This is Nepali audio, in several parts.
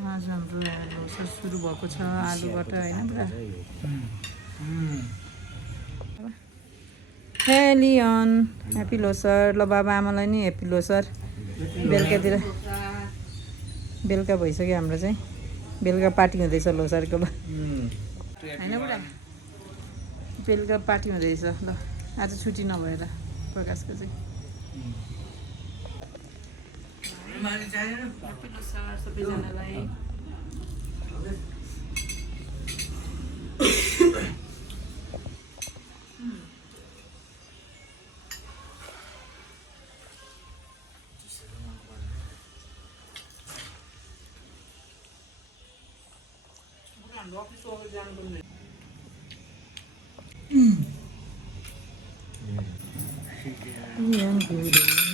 आज हाम्रो लोसर सुरु भएको छ आलुबाट होइन पुरा हे लियोन ह्याप्पी लोसर ल बाबा आमालाई नि ह्याप्पी लोसर बेलुकातिर बेलुका भइसक्यो हाम्रो चाहिँ बेलुका पार्टी हुँदैछ लोसरको ल होइन पुरा बेलुका पार्टी हुँदैछ ल आज छुट्टी नभएर प्रकाशको चाहिँ ह्याप्पी लोसर सबैजनालाई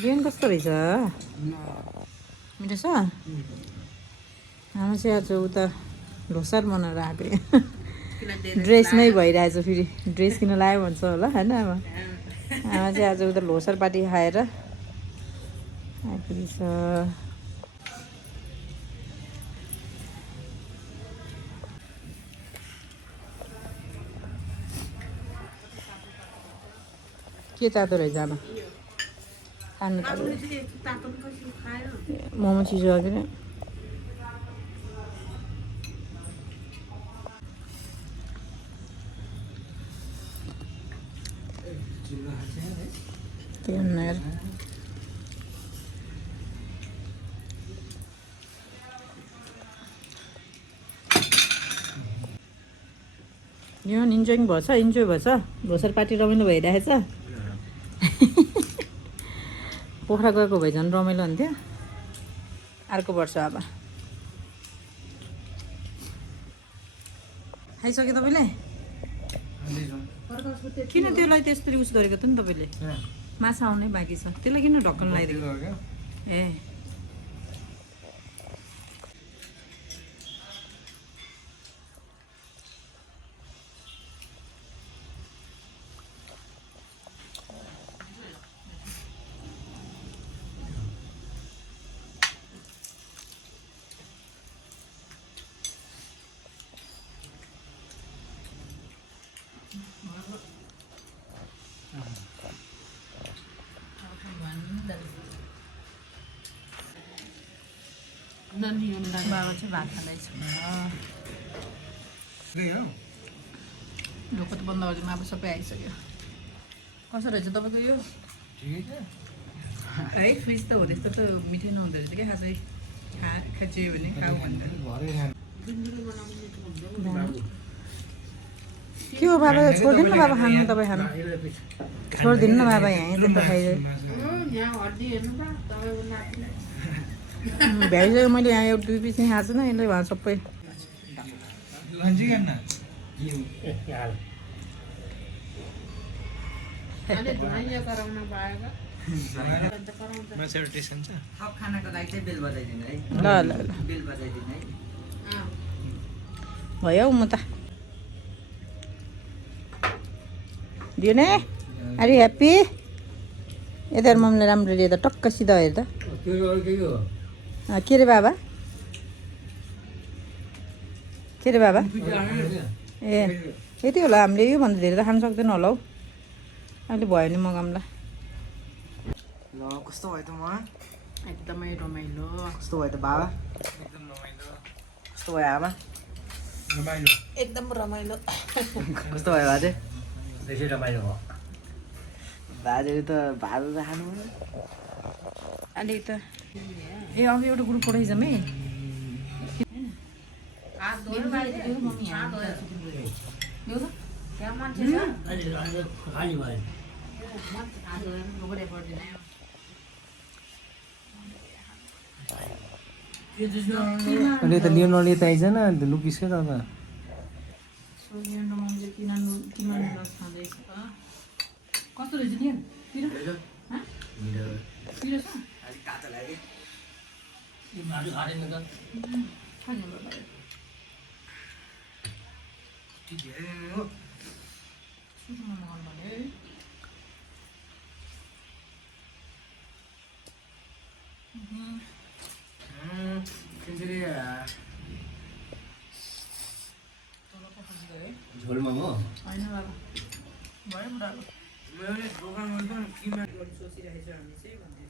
लियोन कस्तो रहेछ मिठो छ हाम्रो चाहिँ आज उता लोसार मनाएर आएको ड्रेस नै भइरहेछ फेरि ड्रेस किन लायो भन्छ होला होइन अब आमा चाहिँ आज उता लोसार पार्टी खाएर आइपुगेछ के तातो रहेछ आमा खानु मोमो चिसो के अरे यो इन्जोइङ भएछ इन्जोय भएछ लोसर पार्टी रमाइलो भइरहेछ पोखरा गएको भए झन् रमाइलो हुन्थ्यो अर्को वर्ष अब खाइसक्यो तपाईँले किन त्यसलाई त्यसरी उस गरेको त नि तपाईँले माछा आउनै बाँकी छ त्यसलाई किन ढक्कन लगाइदिएको ए बाबा चाहिँ भात खाँदैछ ढोको त बन्द गरिदिउँ अब सबै आइसक्यो कसो रहेछ तपाईँको यो है फ्रिज त हो त्यस्तो त मिठै नहुँदो रहेछ क्या खासै खाचियो भने खाऊ भनेर के हो बाबा छोडिदिनु न बाबा खानु तपाईँ खानु छोडिदिनु न बाबा यहाँ त्यस्तो खाइदियो भ्याइसक्यो मैले यहाँ एउटा 2 पिस नै खाएको छु न यसले भए सबै ल ल ल भयो म त दियो नि अरे ह्याप्पी यता मम्मीले राम्रो दियो त टक्क सिधा हेर त के रे बाबा के रे बाबा ए यति होला हामीले योभन्दा धेरै त खानु सक्दैन होला हौ अहिले भयो नि मगाउँला ल कस्तो भयो त म एकदमै रमाइलो कस्तो भयो त बाबा एकदम रमाइलो कस्तो भयो आमा रमाइलो एकदम रमाइलो कस्तो भयो बाजे त्यसै रमाइलो भयो बाजेले त भात खानु अलि त ए अब एउटा ग्रुप पठाइजाउँ है अहिले त लियोनले त आइजन अन्त लुकिस क्या त कस्तो रहेछ नि पिरो पिरो छ झोलमा हो होइन बाबा भयो बुढाको सोचिरहेको छु हामी चाहिँ भन्दै